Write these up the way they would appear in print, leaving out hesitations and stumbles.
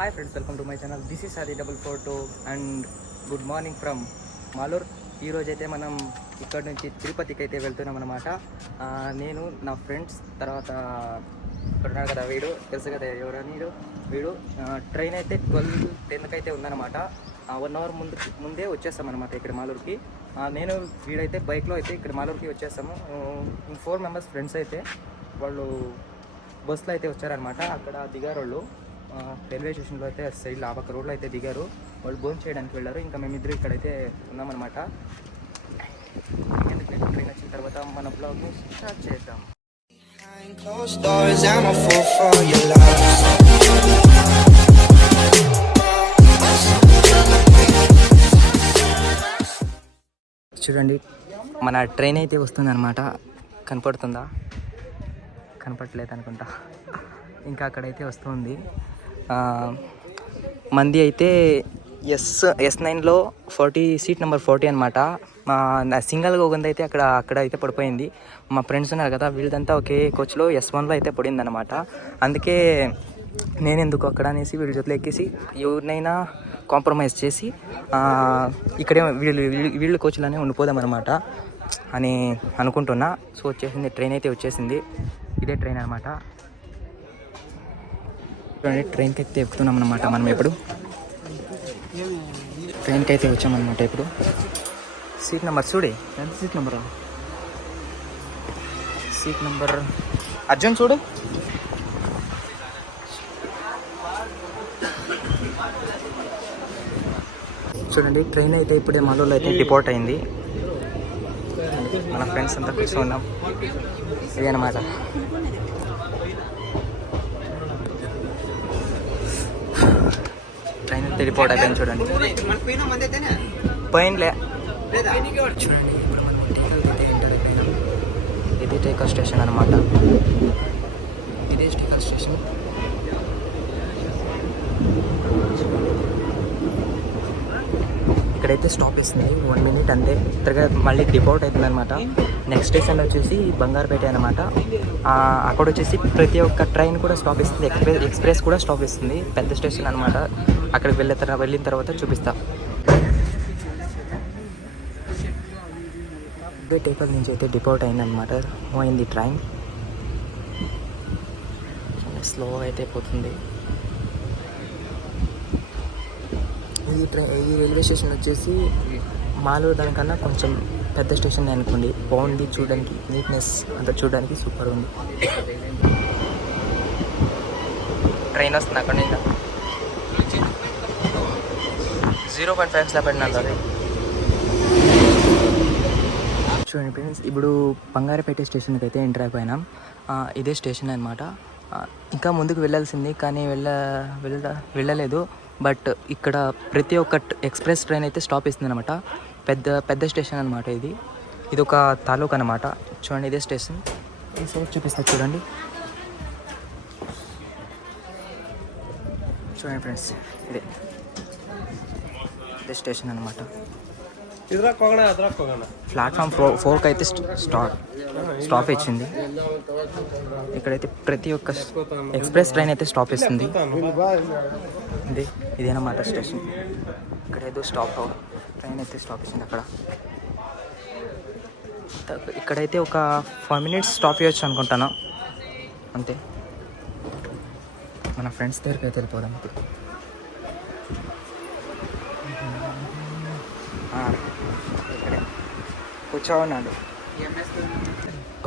Hi friends, welcome to my channel. This is అది 442 and good morning from Malur. ఈరోజైతే మనం ఇక్కడ నుంచి తిరుపతికి అయితే వెళ్తున్నాం అనమాట. నేను నా ఫ్రెండ్స్ తర్వాత ఇక్కడ ఉన్నాడు కదా వీడు, తెలుసు కదా ఎవరని వీడు. ట్రైన్ అయితే 12:10కి అయితే ఉందన్నమాట. 1 అవర్ ముందే వచ్చేస్తామన్నమాట ఇక్కడ మాలూరుకి. నేను వీడైతే బైక్లో అయితే ఇక్కడ మాలూరుకి వచ్చేస్తాము. 4 మెంబర్స్ ఫ్రెండ్స్ అయితే వాళ్ళు బస్సులో అయితే వచ్చారనమాట. అక్కడ దిగారు వాళ్ళు రైల్వే స్టేషన్లో అయితే సైడ్ ఆపక్క రోడ్లో అయితే దిగారు. వాళ్ళు భోజనం చేయడానికి వెళ్ళారు. ఇంకా మేమిద్దరు ఇక్కడైతే ఉన్నామన్నమాట. ట్రైన్ వచ్చిన తర్వాత మన బ్లాగ్ని స్టార్ట్ చేద్దాం. చూడండి, మన ట్రైన్ అయితే వస్తుంది అనమాట. కనపడుతుందా? కనపడలేదు అనుకుంటా. ఇంకా అక్కడైతే వస్తుంది. మంది అయితే S9లో 40 సీట్ నెంబర్ 40 అనమాట. సింగల్గా ఒక అయితే అక్కడ అయితే పడిపోయింది. మా ఫ్రెండ్స్ ఉన్నారు కదా, వీళ్ళదంతా ఒకే కోచ్లో S1లో అయితే పడింది అనమాట. అందుకే నేను ఎందుకు అక్కడ అనేసి వీళ్ళ జೊತೆ ఎక్కేసి ఎవరినైనా కాంప్రమైజ్ చేసి ఇక్కడే వీళ్ళ కోచ్లోనే ఉండిపోదామన్నమాట అని అనుకుంటున్నా. సో వచ్చేసింది, ట్రైన్ అయితే వచ్చేసింది. ఇదే ట్రైన్ అనమాట. ట్రైన్కి అయితే ఎక్కుతున్నాం అనమాట. మనం ఇప్పుడు ట్రైన్కి అయితే వచ్చామన్నమాట. ఇప్పుడు సీట్ నెంబర్ చూడే, ఎంత సీట్ నెంబరా? సీట్ నెంబర్ అర్జున్ చూడు. చూడండి, ట్రైన్ అయితే ఇప్పుడే మాలూరులో అయితే డిపోర్ట్ అయింది. మన ఫ్రెండ్స్ అంతా కూర్చున్నాం. ఇది అనమాట. ట్రైన్ అయితే రిపోర్ట్ అయిపోయింది. చూడండి పోయిన్లే. చూడండి, ఇది టేకర్ స్టేషన్ అనమాట. ఇదే టేకర్ స్టేషన్. ఇక్కడైతే స్టాప్ ఇస్తుంది 1 మినిట్ అంతే. తిరగా మళ్ళీ డిపోర్ట్ అవుతుంది అనమాట. నెక్స్ట్ స్టేషన్లో వచ్చేసి బంగారుపేట అనమాట. అక్కడ వచ్చేసి ప్రతి ఒక్క ట్రైన్ కూడా స్టాప్ ఇస్తుంది. ఎక్స్ప్రెస్ కూడా స్టాప్ ఇస్తుంది. పెద్ద స్టేషన్ అనమాట. అక్కడికి వెళ్ళిన తర్వాత చూపిస్తా. టేకర్ నుంచి అయితే డిపోర్ట్ అయిందనమాట. పోయింది ట్రైన్. స్లో అయితే పోతుంది. ఈ రైల్వే స్టేషన్ వచ్చేసి మాలూరు దానికన్నా కొంచెం పెద్ద స్టేషన్ అనుకోండి. బాగుంది చూడడానికి, నీట్నెస్ అంతా చూడడానికి సూపర్ ఉంది. ట్రైన్ వస్తుంది అక్కడ నుంచి 0.5 పడినారు అది. చూడండి ఫ్రెండ్స్, ఇప్పుడు బంగారుపేట స్టేషన్కి అయితే ఎంటర్ అయిపోయినాం. ఇదే స్టేషన్ అనమాట. ఇంకా ముందుకు వెళ్ళాల్సింది కానీ వెళ్ళలేదు. బట్ ఇక్కడ ప్రతి ఒక్క ఎక్స్ప్రెస్ ట్రైన్ అయితే స్టాప్ ఇస్తుంది అనమాట. పెద్ద స్టేషన్ అనమాట. ఇది ఒక తాలూకా అనమాట. చూడండి, ఇదే స్టేషన్. ఈ సైడ్ చూపిస్తా చూడండి. చూడండి ఫ్రెండ్స్, ఇదే స్టేషన్ అనమాట. ప్లాట్ఫామ్ 4కి అయితే స్టాప్ ఇచ్చింది. ఇక్కడైతే ప్రతి ఒక్క ఎక్స్ప్రెస్ ట్రైన్ అయితే స్టాప్ ఇస్తుంది. ఇదేనమాట స్టేషన్. ఇక్కడ ఏదో ట్రైన్ అయితే స్టాప్ ఇచ్చింది అక్కడ. ఇక్కడైతే ఒక 5 మినిట్స్ స్టాప్ ఇవ్వచ్చు అనుకుంటాను అంతే. మన ఫ్రెండ్స్ దగ్గరికి అయితే వెళ్ళిపోదాం ఇప్పుడు. ఇక్కడే కూర్చోన్నాడు.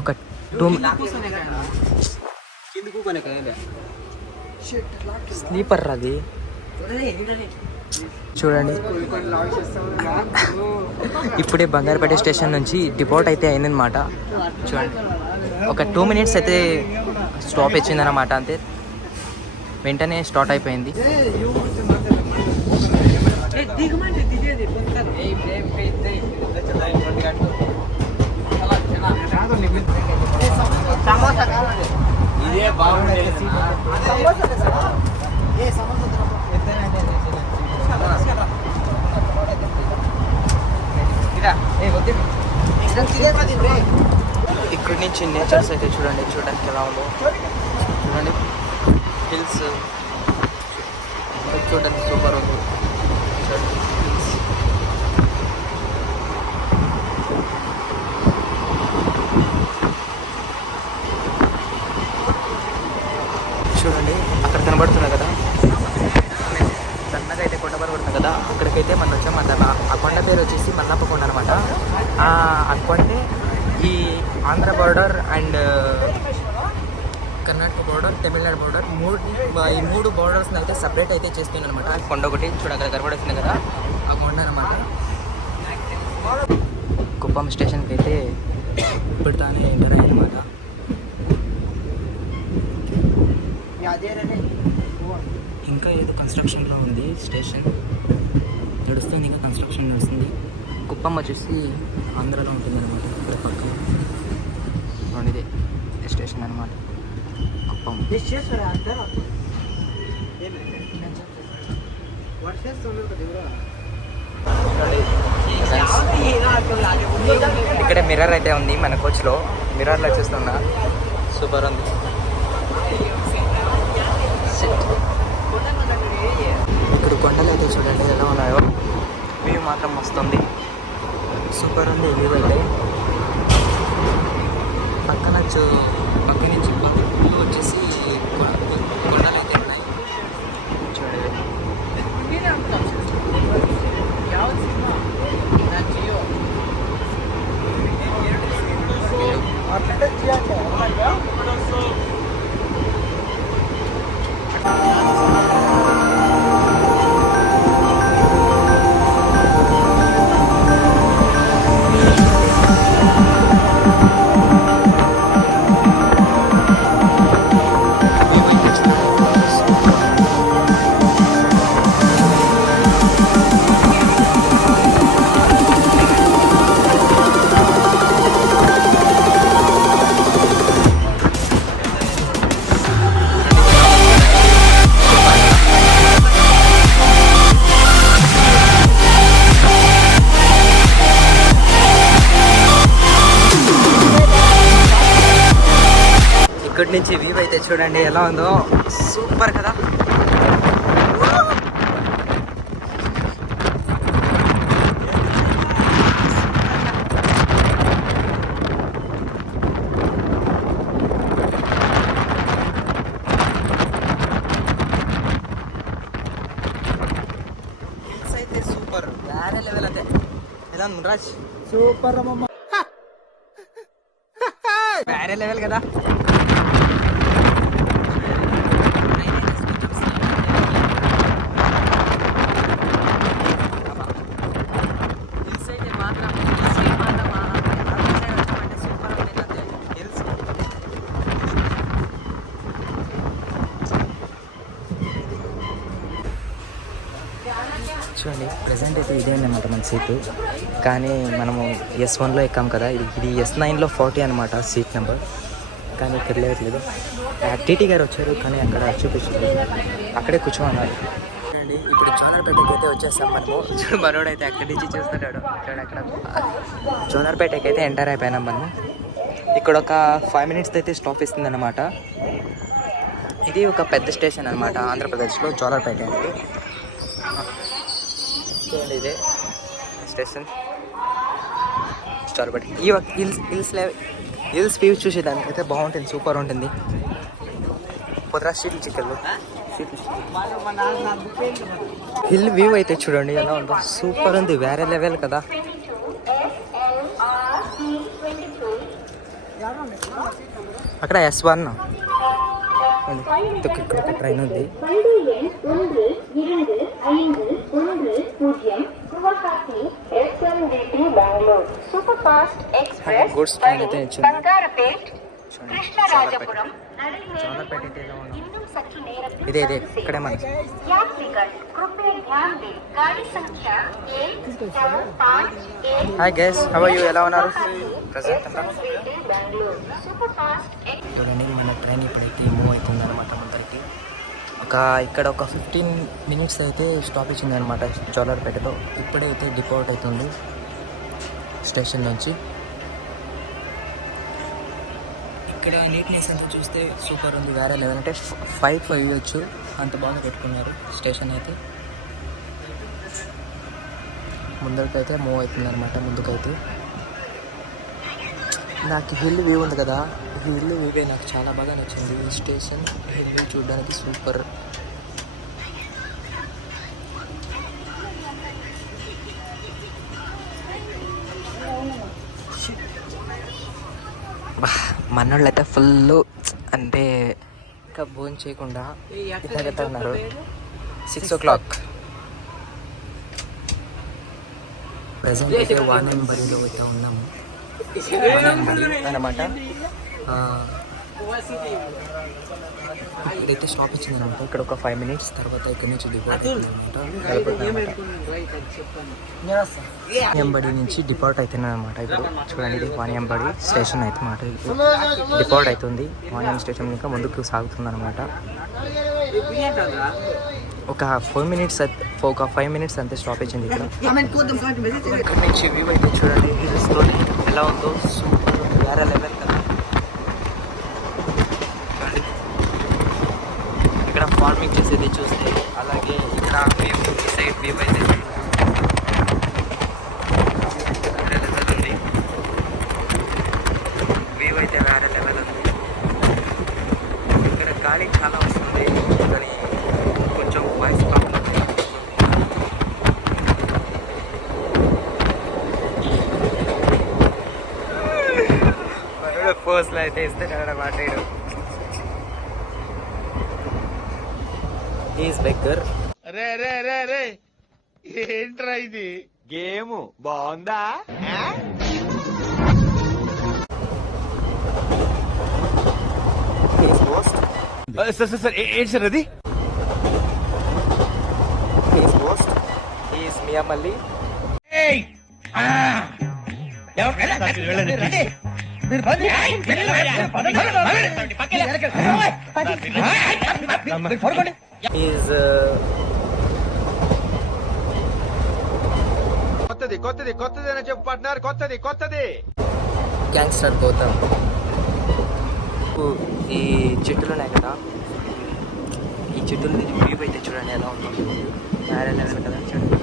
ఒక 2 స్లీపర్ అది. చూడండి, ఇప్పుడే బంగారుపేట స్టేషన్ నుంచి డిపోర్ట్ అయితే అయిందనమాట. చూడండి, ఒక 2 మినిట్స్ అయితే స్టాప్ ఇచ్చిందనమాట అంతే. వెంటనే స్టార్ట్ అయిపోయింది. ఇక్కడి నుంచి నేచర్స్ అయితే చూడడానికి ఎలా ఉందో. చూడండి, హిల్స్ చూడండి సూపర్ ఉంది. చూడండి అక్కడ కనబడుతుంది కదా, సన్నగా అయితే కొండ కనబడుతుంది కదా, అక్కడికైతే మనం వచ్చామన్నమాట. ఆ కొండ పేరు వచ్చేసి మల్లప్ప కొండ అనమాట. ఆ కొండే ఈ Andhra border and Karnataka border, Tamil Nadu border ఈ మూడు బార్డర్స్ని అయితే సపరేట్ అయితే చేస్తుంది అనమాట. కొండ ఒకటి చూడగల కనబడుతుంది కదా, ఆ కొండ అనమాట. కుప్పం స్టేషన్కి అయితే ఇప్పుడు తానే ఎంటర్ అయ్యానమాట. ఇంకా ఏదో కన్స్ట్రక్షన్లో ఉంది స్టేషన్, నడుస్తుంది, ఇంకా కన్స్ట్రక్షన్ నడుస్తుంది. కుప్పం వచ్చేసి ఆంధ్రాలో ఉంటుంది అనమాట. ఇక్కడ పక్కన ఇదే స్టేషన్ అనమాట కుప్పం. ఇక్కడ మిర్రర్ అయితే ఉంది మన కోచ్లో, మిర్రర్లో చూస్తున్నా సూపర్ ఉంది. ఇక్కడ కొండలు అయితే చూడండి ఎలా ఉన్నాయో, వ్యూ మాత్రం వస్తుంది, సూపర్ ఉంది వ్యూ అయితే. పక్క నుంచి వచ్చేసి కొండలు అయితే ఉన్నాయి చూడండి. ఇక్కడి నుంచి వ్యూ అయితే చూడండి ఎలా ఉందో, సూపర్ కదా. అయితే సూపర్, వేరే లెవెల్ అయితే. ఎలా ఉంది మున్రాజ్? సూపర్ అమ్మమ్మ, వేరే లెవెల్ కదా. చూడండి ప్రజెంట్ అయితే ఇదే అనమాట మన సీటు, కానీ మనము S1లో ఎక్కాం కదా, ఇది S9లో 40 అనమాట సీట్ నెంబర్, కానీ ఇక్కడ లేవట్లేదు. టీటీ గారు వచ్చారు కానీ అక్కడ చూపించలేదు, అక్కడే కూర్చోమన్నారు. చూడండి ఇప్పుడు జోనర్పేటకి అయితే వచ్చేస్తాం మనము. చూడు మనోడు అయితే అక్కడి నుంచి చూస్తున్నాడు. చూడండి అక్కడ జోనర్పేటకి అయితే ఎంటర్ అయిపోయినాం మనము. ఇక్కడ ఒక 5 minutes అయితే స్టాప్ ఇస్తుంది అనమాట. ఇది ఒక పెద్ద స్టేషన్ అనమాట ఆంధ్రప్రదేశ్లో, జోనర్పేట అనేది. చూడండి ఇదే స్టేషన్ జోనర్పేట. ఈ హిల్స్ వ్యూ చూసేదానికి అయితే బాగుంటుంది, సూపర్ ఉంటుంది. పొద్దున స్ట్రీట్లు చిక్కలు హిల్ వ్యూ అయితే చూడండి ఎలా ఉందో, సూపర్ ఉంది, వేరే లెవెల్ కదా. అక్కడ S1 ఇక్కడ ఒక ట్రైన్ ఉంది. గూడ్స్ ట్రైన్ అయితే ఇచ్చింది. జోనర్పేట అయితే ఎలా ఉంది, ఇదే ఇక్కడే మన. Hi guys, how are you, ఎలా ఉన్నారు ప్రజెంట్ అంతా? చూడండి మన ట్రైన్ ఇప్పుడైతే మూవ్ అవుతుంది అనమాట ముందరికి. ఇక్కడ ఒక 15 minutes అయితే స్టాప్ ఇచ్చింది అనమాట జోనర్పేటలో. ఇప్పుడైతే డిపోర్ట్ అవుతుంది స్టేషన్ నుంచి. ఇక్కడ నీట్నెస్ అంతా చూస్తే సూపర్ ఉంది, వేరే లెవెల్. అంటే 5 ఇవ్వచ్చు, అంత బాగా పెట్టుకున్నారు స్టేషన్ అయితే. ముందరికైతే మూవ్ అవుతుంది అనమాట. ముందుకైతే నాకు హిల్ వ్యూ ఉంది కదా, హిల్ వ్యూ నాకు చాలా బాగా నచ్చింది. ఈ స్టేషన్ హిల్ వ్యూ చూడడానికి సూపర్. మనోళ్ళు అయితే ఫుల్ అంటే ఇంకా భోజనం చేయకుండా ఇట్లాగైతే ఉన్నారు. 6 o'clock ప్రజెంట్ అయితే వానంబడిలో అయితే ఉన్నాము అన్నమాట. ఇదైతే స్టాప్ ఇచ్చింది అనమాట. ఇక్కడ ఒక 5 minutes తర్వాత ఇక్కడ నుంచి డిపార్ట్ వానియంబడి నుంచి డిపార్ట్ అవుతుంది అనమాట. ఇప్పుడు చూడండి, ఇది వానియంబడి స్టేషన్ అయితే మాట. ఇప్పుడు డిపార్ట్ అవుతుంది. వానియం స్టేషన్ ఇంకా ముందుకు సాగుతుంది అనమాట. ఒక 4 minutes, ఒక 5 minutes అంతే స్టాప్ ఇచ్చింది ఇక్కడ. ఇక్కడ నుంచి వ్యూ అయితే చూడండి, హిల్స్తో ఎలా ఉందో సూపర్, వేరే లెవెల్ కదా. ఇక్కడ ఫార్మింగ్ చేసేది చూస్తే, అలాగే ఇక్కడ వ్యూ సైడ్ వ్యూ అయితే వేరే లెవెల్ ఉంది. వ్యూ అయితే వేరే లెవెల్ ఉంది. ఇక్కడ గాలి చాలా వస్తుంది, కానీ కొంచెం వాయిస్ ప్రాబ్లం. పోస్ట్లో అయితే ఇస్తాడు మాట్లాడు. Is beggar. ఏంట్రా ఇది గేమ్ బాగుందా? సార్ ఏంటి సార్ అది? ఈజ్ మియా మళ్ళీ. కొత్తది అని చెప్పు పార్ట్నర్, కొత్తది గ్యాంగ్స్టర్ గౌతమ్. ఈ చెట్లు ఉన్నాయి కదా, ఈ చెట్లు వ్యూ అయితే చూడండి ఎలా ఉందో, వేరే లెవెల్ కదా. చూడండి,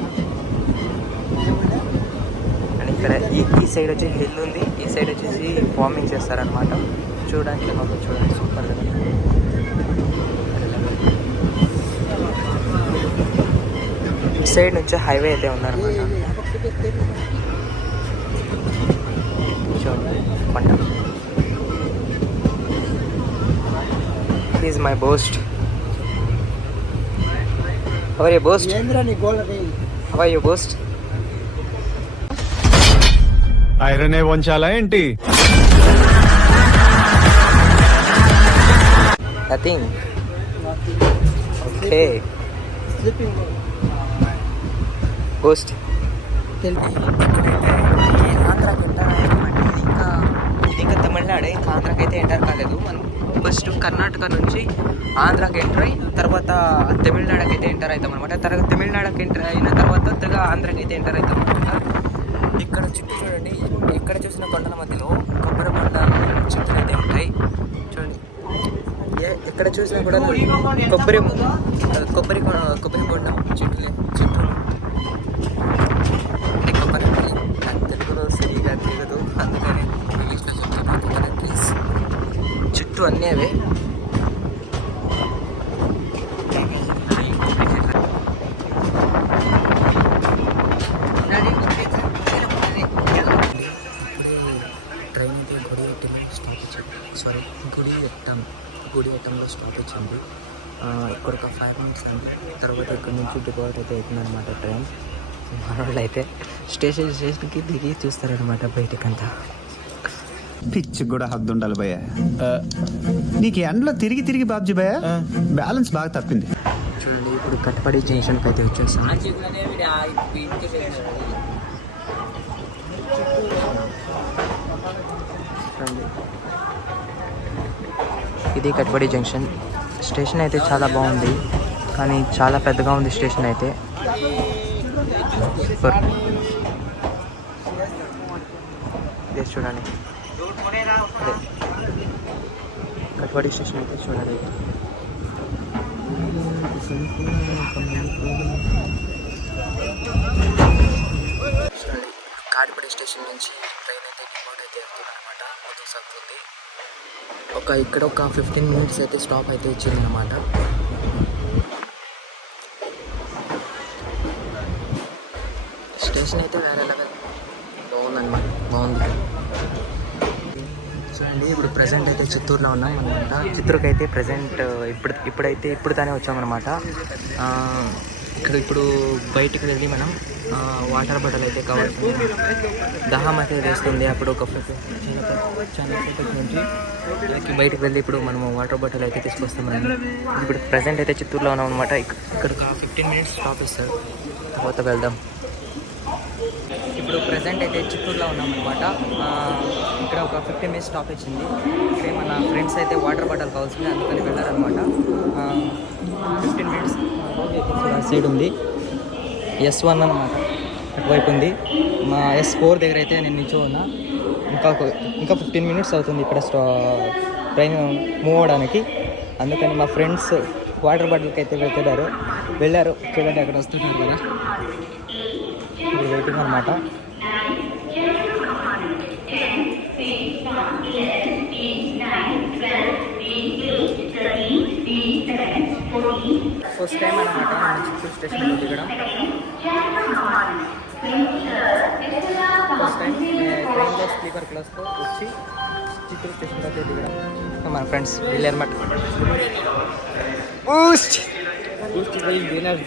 అండ్ ఇక్కడ ఈ సైడ్ వచ్చి హిల్ ఉంది, ఈ సైడ్ వచ్చేసి ఫార్మింగ్ చేస్తారనమాట. చూడడానికి ఎలా ఉందో చూడండి, సూపర్ కదా. ఈ సైడ్ నుంచి హైవే అయితే ఉందన్నమాట. చూడండి పంట. Is my boast. How are you boast? How are you boast? Iron వంచాలా ఏంటి? నథింగ్. Okay boast. ఆంధ్రాకి ఎంటర్ అయ్యామంటే ఇది ఇంకా తమిళనాడు, ఇంకా ఆంధ్రాకి అయితే ఎంటర్ కాలేదు. మనం ఫస్ట్ కర్ణాటక నుంచి ఆంధ్రాకి ఎంటర్ అయ్యి తర్వాత తమిళనాడుకి అయితే ఎంటర్ అవుతాం అనమాట. తర్వాత తమిళనాడుకి ఎంటర్ అయిన తర్వాత తిరిగా ఆంధ్రాకి అయితే ఎంటర్ అవుతాం అనమాట. ఇక్కడ చుట్టూ చూడండి, ఎక్కడ చూసిన కొండల మధ్యలో కొబ్బరి బొండ చెట్లు అయితే ఉంటాయి. చూడండి, ఎక్కడ చూసినా కూడా కొబ్బరి బొండ చెట్లు అంటే కొబ్బరి నాకు తెలుగులో సరిగా తెలియదు, అందుకని ఇంగ్లీష్లో చెప్తాను. కొబ్బరి ట్రీస్ చుట్టూ అన్నీ అవే. ట్రైన్ అయితే గుడియట్టంలో స్టాప్ ఇచ్చింది. ఇక్కడ ఒక 5 minutes అండి. తర్వాత ఇక్కడ నుంచి డిపార్ట్ అయితే అవుతుంది అనమాట ట్రైన్. మన వాళ్ళు అయితే స్టేషన్కి దిగి చూస్తారనమాట బయటకంతా. పిచ్చి కూడా హద్దు ఉండాలి భయ్య. నీకు ఎండలో తిరిగి బాబ్జీ భయ్య బ్యాలెన్స్ బాగా తప్పింది. చూడండి, ఇప్పుడు కట్పడి జంక్షన్కి అయితే వచ్చేస్తాం. చూడండి, ఇది కట్పడి జంక్షన్. స్టేషన్ అయితే చాలా బాగుంది, కానీ చాలా పెద్దగా ఉంది స్టేషన్ అయితే. సూపర్. చూడండి, అదే కట్వాడి స్టేషన్ అయితే చూడండి. కాటిపడి స్టేషన్ నుంచి ట్రైన్ అయితే డిపోర్ట్ అయితే వెళ్తుంది అనమాట. మొత్తం సాగుతుంది. ఇక్కడ ఒక 15 minutes అయితే స్టాప్ అయితే ఇచ్చింది అనమాట. స్టేషన్ అయితే వేరే లెవెల్ బాగుందన్నమాట. బాగుంది చూడండి. ఇప్పుడు ప్రజెంట్ అయితే చిత్తూరులో ఉన్నాం అనమాట. చిత్తూరుకి అయితే ప్రజెంట్ ఇప్పుడు తానే వచ్చామన్నమాట. ఇప్పుడు బయటికి వెళ్ళి మనం వాటర్ బాటిల్ అయితే కావాల్సింది. దాహం అయితే వేస్తుంది. అప్పుడు ఒక చాలా సేపటి నుంచి బయటకు వెళ్ళి ఇప్పుడు మనము వాటర్ బాటిల్ అయితే తీసుకొస్తామని. ఇప్పుడు ప్రజెంట్ అయితే చిత్తూరులో ఉన్నాం అనమాట. ఇక్కడ ఒక 15 minutes స్టాప్ ఇస్తారు. తర్వాత వెళ్దాం. ఇప్పుడు ప్రజెంట్ అయితే చిత్తూరులో ఉన్నాం అనమాట. ఇక్కడ ఒక 15 minutes స్టాప్ ఇచ్చింది. ఇక్కడే మన ఫ్రెండ్స్ అయితే వాటర్ బాటిల్ కావాల్సింది, అందుకని వెళ్ళారనమాట. 15 minutes సైడ్ ఉంది. S1 అనమాట, అటువైపు ఉంది. మా S4 దగ్గర అయితే నేను నిల్చో ఉన్నా. ఇంకా 15 minutes అవుతుంది ఇక్కడ ట్రైన్ మూవ్ అవ్వడానికి. అందుకని మా ఫ్రెండ్స్ వాటర్ బాటిల్కి అయితే వెళ్ళారు. చూడండి అక్కడ వస్తున్నారు కదా, ఇప్పుడు వెయిటింగ్ అనమాట. ఫస్ట్ టైం అనమాట నేను చిత్తూరు స్టేషన్లో దిగడం. ఫస్ట్ టైం ట్రైన్లో స్లీపర్ క్లాస్లో వచ్చి చిత్తూరు స్టేషన్లో అయితే దిగడం. మన ఫ్రెండ్స్ వెళ్ళారన్నమాట. విన్నర్.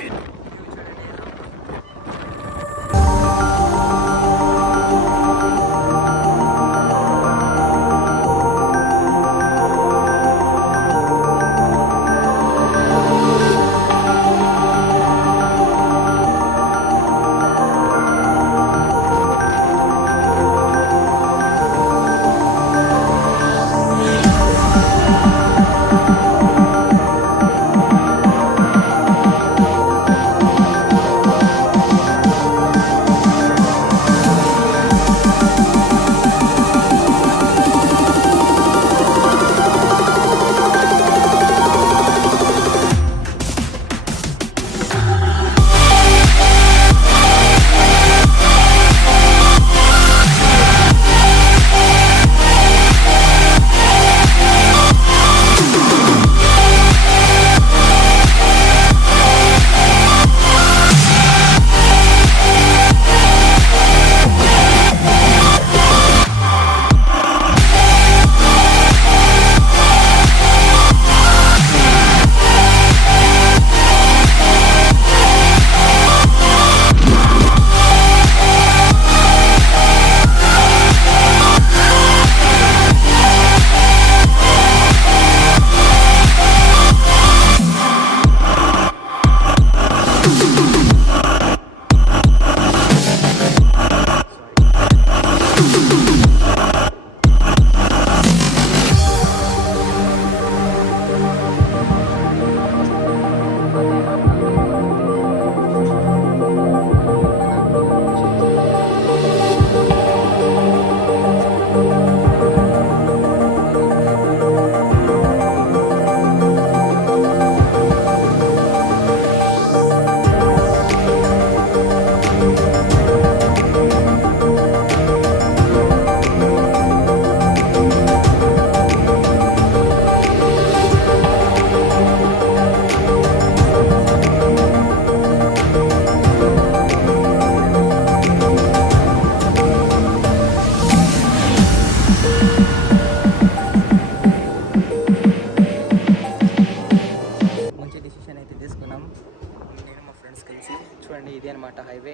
చూడండి ఇది అనమాట హైవే.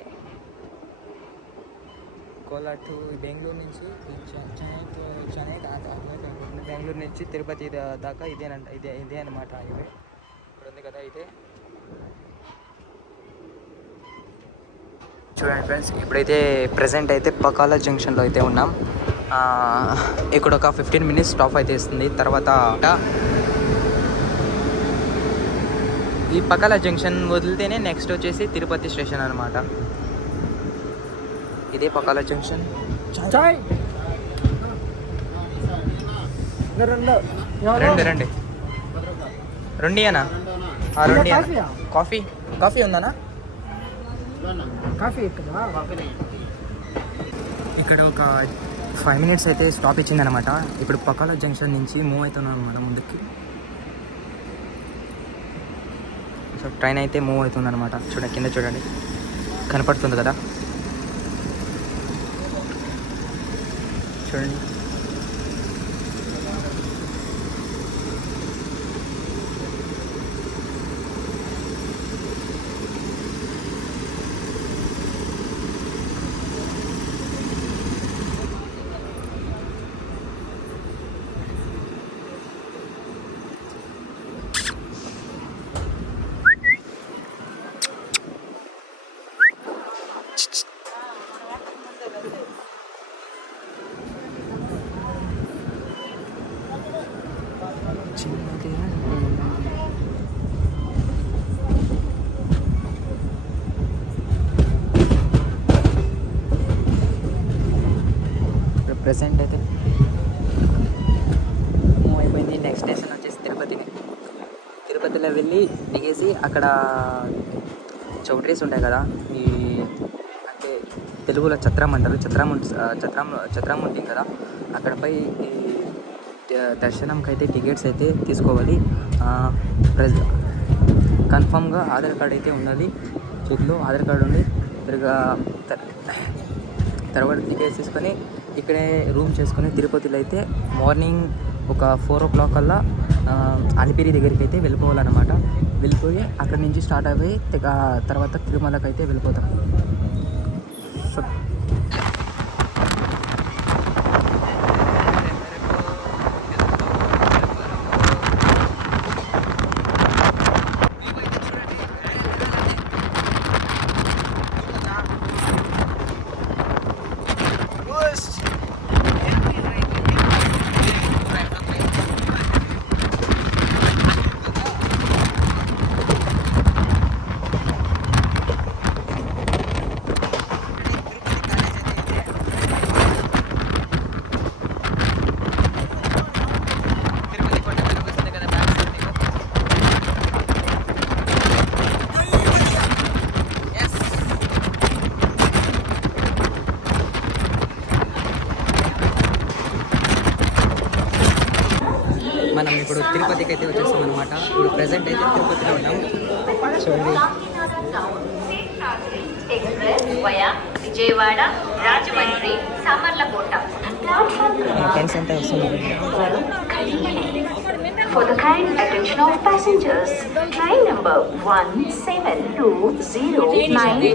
కోలార్ టు బెంగళూరు నుంచి చెన్నై దాకా బెంగళూరు నుంచి తిరుపతి దాకా ఇదే అనమాట హైవే. ఇప్పుడు ఉంది కదా ఇదే. చూడండి ఫ్రెండ్స్, ఇప్పుడైతే ప్రజెంట్ అయితే పకాల జంక్షన్లో అయితే ఉన్నాం. ఇక్కడ ఒక 15 minutes స్టాప్ అయితే ఇస్తుంది. తర్వాత ఈ పకాల జంక్షన్ వదిలితేనే నెక్స్ట్ వచ్చేసి తిరుపతి స్టేషన్ అనమాట. ఇదే పకాల జంక్షన్. రెండు రెండు అనా రెండు కాఫీ కాఫీ ఉందనా కాఫీ ఇక్కడ ఒక 5 minutes అయితే స్టాప్ ఇచ్చిందనమాట. ఇప్పుడు పక్కల జంక్షన్ నుంచి మూవ్ అవుతున్నాం అనమాట ముందుకి. సో ట్రైన్ అయితే మూవ్ అవుతుంది అనమాట. చూడండి కింద చూడండి కనపడుతుంది కదా, చూడండి. ప్రెసెంట్ అయితే మూవ్ అయిపోయింది. నెక్స్ట్ స్టేషన్ వచ్చేసి తిరుపతిలో వెళ్ళి దిగేసి అక్కడ చౌట్రీస్ ఉంటాయి కదా, ఈ అంటే తెలుగులో ఛత్రం అంటారు, ఛత్రం ఉంటుంది కదా, అక్కడపై ఈ దర్శనంకి అయితే టికెట్స్ అయితే తీసుకోవాలి. కన్ఫామ్గా ఆధార్ కార్డ్ అయితే ఉండాలి చేతిలో. ఆధార్ కార్డు ఉండి తర్వాత టికెట్స్ తీసుకొని ఇక్కడే రూమ్ చేసుకొని తిరుపతిలో అయితే మార్నింగ్ ఒక 4 o'clock కల్లా అలిపిరి దగ్గరికి అయితే వెళ్ళిపోవాలన్నమాట. వెళ్ళిపోయి అక్కడి నుంచి స్టార్ట్ అయిపోయి తర్వాత తిరుమలకి అయితే వెళ్ళిపోతాం. సో మనం ఇప్పుడు తిరుపతికి అయితే వచ్చేస్తాం అనమాట. ఇప్పుడు ప్రెసెంట్ అయితే తిరుపతిలో ఉన్నాం. చూడండి విజయవాడ రాజమండ్రి సామర్లకోట. మన ఫ్రెండ్స్ అంతా వస్తున్నారు. For the kind attention of passengers, train number 17209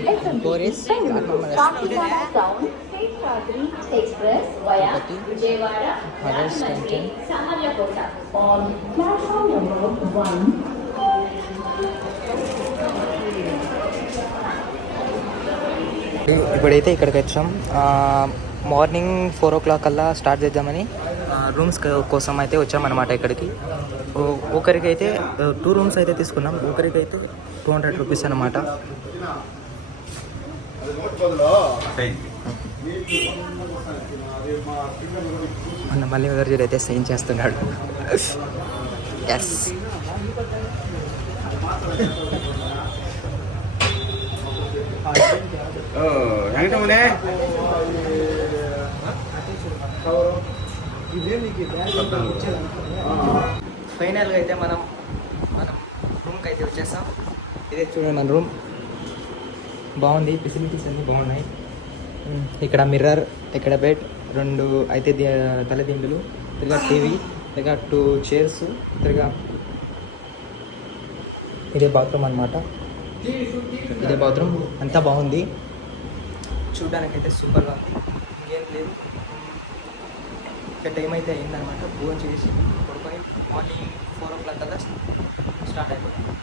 Express via Vijayawada Rajahmundry Samarlakota on platform number 1. ఇప్పుడైతే ఇక్కడికి వచ్చాం. మార్నింగ్ 4 o'clock కల్లా స్టార్ట్ చేద్దామని రూమ్స్ కోసం అయితే వచ్చామన్నమాట ఇక్కడికి. ఒకరికి అయితే 2 rooms అయితే తీసుకున్నాం. ఒకరికి అయితే 200 rupees అన్నమాట. మన మళ్ళీ గారు అయితే సైన్ చేస్తున్నాడు. ఎస్ ఫైనల్గా అయితే మనం రూమ్కి అయితే వచ్చేసాం. ఇదే చూడండి మన రూమ్. బాగుంది, ఫెసిలిటీస్ అన్నీ బాగున్నాయి. ఇక్కడ మిర్రర్, ఇక్కడ బెడ్, 2 అయితే తలదిండులు, తిరిగా టీవీ, తిరిగా 2 chairs, తిరిగా ఇదే బాత్రూమ్ అనమాట. ఇదే బాత్రూమ్. అంతా బాగుంది, చూడడానికి అయితే సూపర్గా ఉంది. ఇంకేం లేదు. ఇక టైం అయితే అయిందనమాట. భోజనం చేసి పడుకొని మార్నింగ్ 4 o'clock కల్లా స్టార్ట్ అయిపోతుంది.